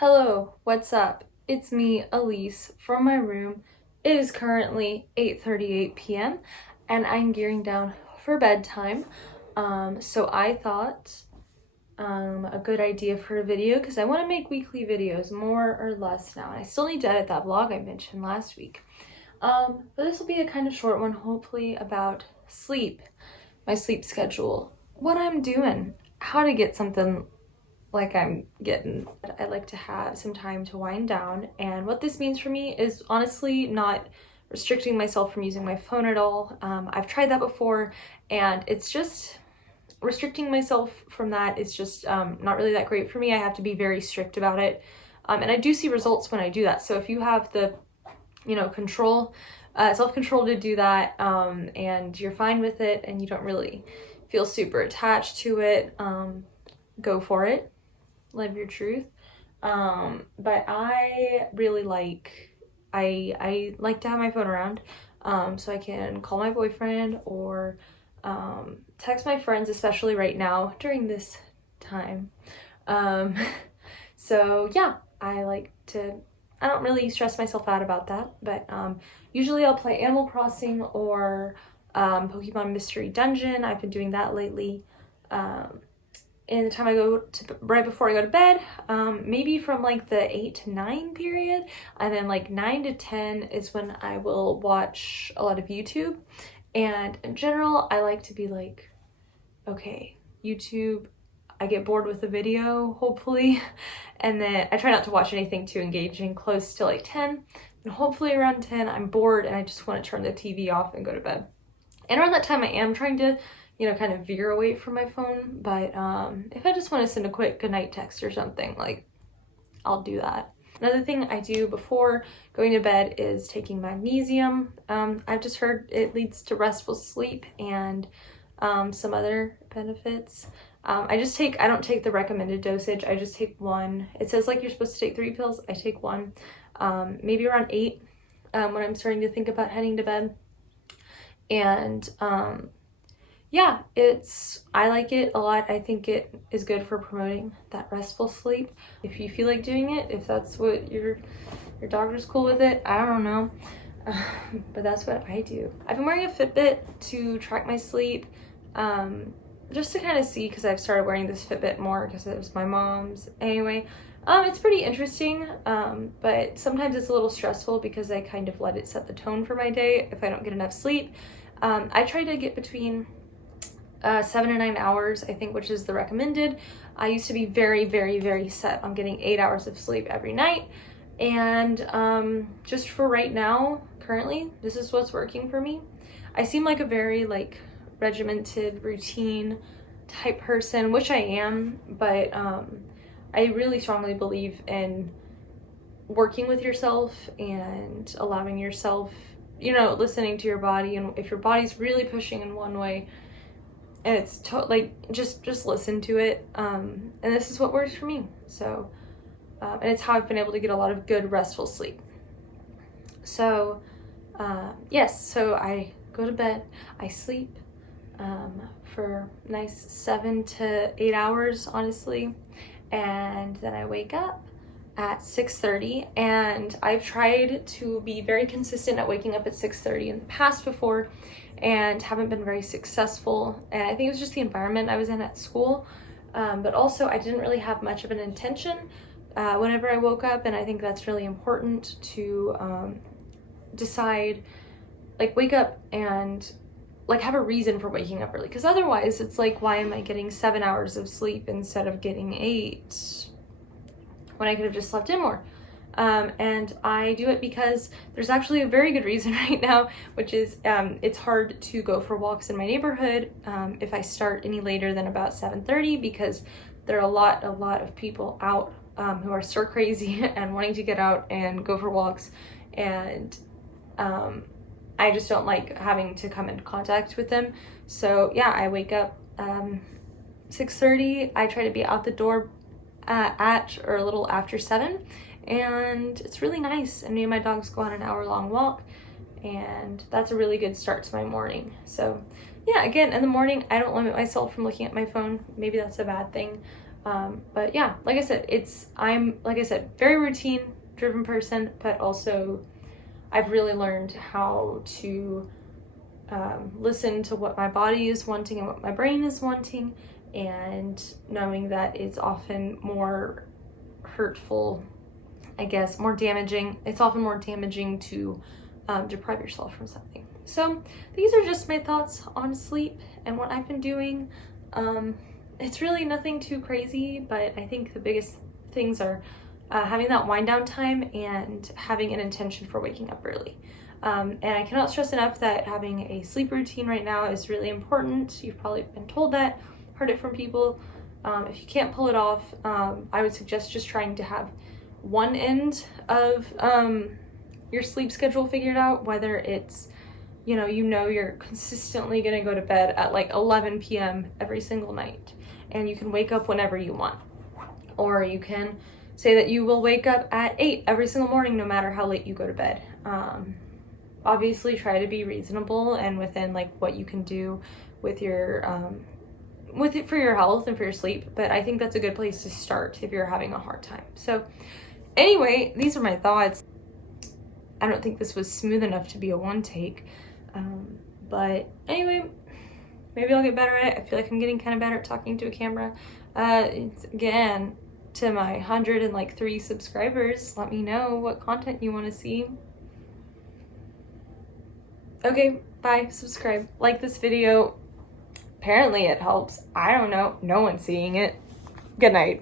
Hello, what's up? It's me, Elise, from my room. It is currently 8:38 p.m. and I'm gearing down for bedtime. So I thought a good idea for a video because I want to make weekly videos, more or less now. I still need to edit that vlog I mentioned last week. But this will be a kind of short one, hopefully about sleep, my sleep schedule, what I'm doing, how to get something like I'm getting. I like to have some time to wind down, and what this means for me is honestly not restricting myself from using my phone at all. I've tried that before, and it's just restricting myself from that is just not really that great for me. I have to be very strict about it, and I do see results when I do that. So if you have the control, self-control to do that, and you're fine with it and you don't really feel super attached to it, go for it. Live your truth. But I really I like to have my phone around, so I can call my boyfriend or text my friends, especially right now during this time. So yeah, I don't really stress myself out about that, but usually I'll play Animal Crossing or Pokemon Mystery Dungeon. I've been doing that lately. And the time I go to right before I go to bed, maybe from like the 8 to 9 period, and then like 9 to 10 is when I will watch a lot of YouTube. And in general, I like to be like, okay, YouTube, I get bored with the video, hopefully, and then I try not to watch anything too engaging close to like 10, and hopefully around 10 I'm bored and I just want to turn the TV off and go to bed. And around that time I am trying to kind of veer away from my phone, but if I just want to send a quick goodnight text or something, like, I'll do that. Another thing I do before going to bed is taking magnesium. I've just heard it leads to restful sleep and some other benefits. I don't take the recommended dosage. I just take one. It says like you're supposed to take 3 pills. I take one, maybe around 8, when I'm starting to think about heading to bed. And yeah, I like it a lot. I think it is good for promoting that restful sleep. If you feel like doing it, if that's what your doctor's cool with it, I don't know. But that's what I do. I've been wearing a Fitbit to track my sleep, just to kind of see, because I've started wearing this Fitbit more because it was my mom's. Anyway, it's pretty interesting, but sometimes it's a little stressful because I kind of let it set the tone for my day if I don't get enough sleep. I try to get between 7 to 9 hours, I think, which is the recommended. I used to be very, very, very set on getting 8 hours of sleep every night. And just for right now, currently, this is what's working for me. I seem like a very regimented, routine type person, which I am, but I really strongly believe in working with yourself and allowing yourself, listening to your body. And if your body's really pushing in one way, and it's just listen to it, and this is what works for me. So and it's how I've been able to get a lot of good restful sleep. So yes, so I go to bed, I sleep for nice 7 to 8 hours, honestly, and then I wake up at 6:30, and I've tried to be very consistent at waking up at 6:30 in the past before, and haven't been very successful. And I think it was just the environment I was in at school, but also I didn't really have much of an intention whenever I woke up, and I think that's really important to decide, wake up and have a reason for waking up early, because otherwise it's like, why am I getting 7 hours of sleep instead of getting 8 when I could have just slept in more? And I do it because there's actually a very good reason right now, which is it's hard to go for walks in my neighborhood if I start any later than about 7:30, because there are a lot of people out who are stir crazy and wanting to get out and go for walks, and I just don't like having to come into contact with them. So yeah, I wake up 6:30. I try to be out the door at or a little after 7, and it's really nice. And me and my dogs go on an hour-long walk, and that's a really good start to my morning. So yeah, again, in the morning, I don't limit myself from looking at my phone. Maybe that's a bad thing. But yeah, like I said, I'm very routine driven person, but also I've really learned how to listen to what my body is wanting and what my brain is wanting, and knowing that it's often more hurtful, I guess, more damaging. It's often more damaging to deprive yourself from something. So these are just my thoughts on sleep and what I've been doing. It's really nothing too crazy, but I think the biggest things are having that wind down time and having an intention for waking up early. And I cannot stress enough that having a sleep routine right now is really important. You've probably been told that, heard it from people. If you can't pull it off, I would suggest just trying to have one end of your sleep schedule figured out, whether it's, you're consistently going to go to bed at like 11 p.m. every single night, and you can wake up whenever you want. Or you can say that you will wake up at 8 every single morning, no matter how late you go to bed. Obviously try to be reasonable and within like what you can do with your with it for your health and for your sleep, but I think that's a good place to start if you're having a hard time. So anyway, these are my thoughts. I don't think this was smooth enough to be a one take, but anyway, maybe I'll get better at it. I feel like I'm getting kind of better at talking to a camera. Again, to my 103 subscribers, let me know what content you want to see. Okay, bye, subscribe, like this video. Apparently it helps. I don't know. No one's seeing it. Good night.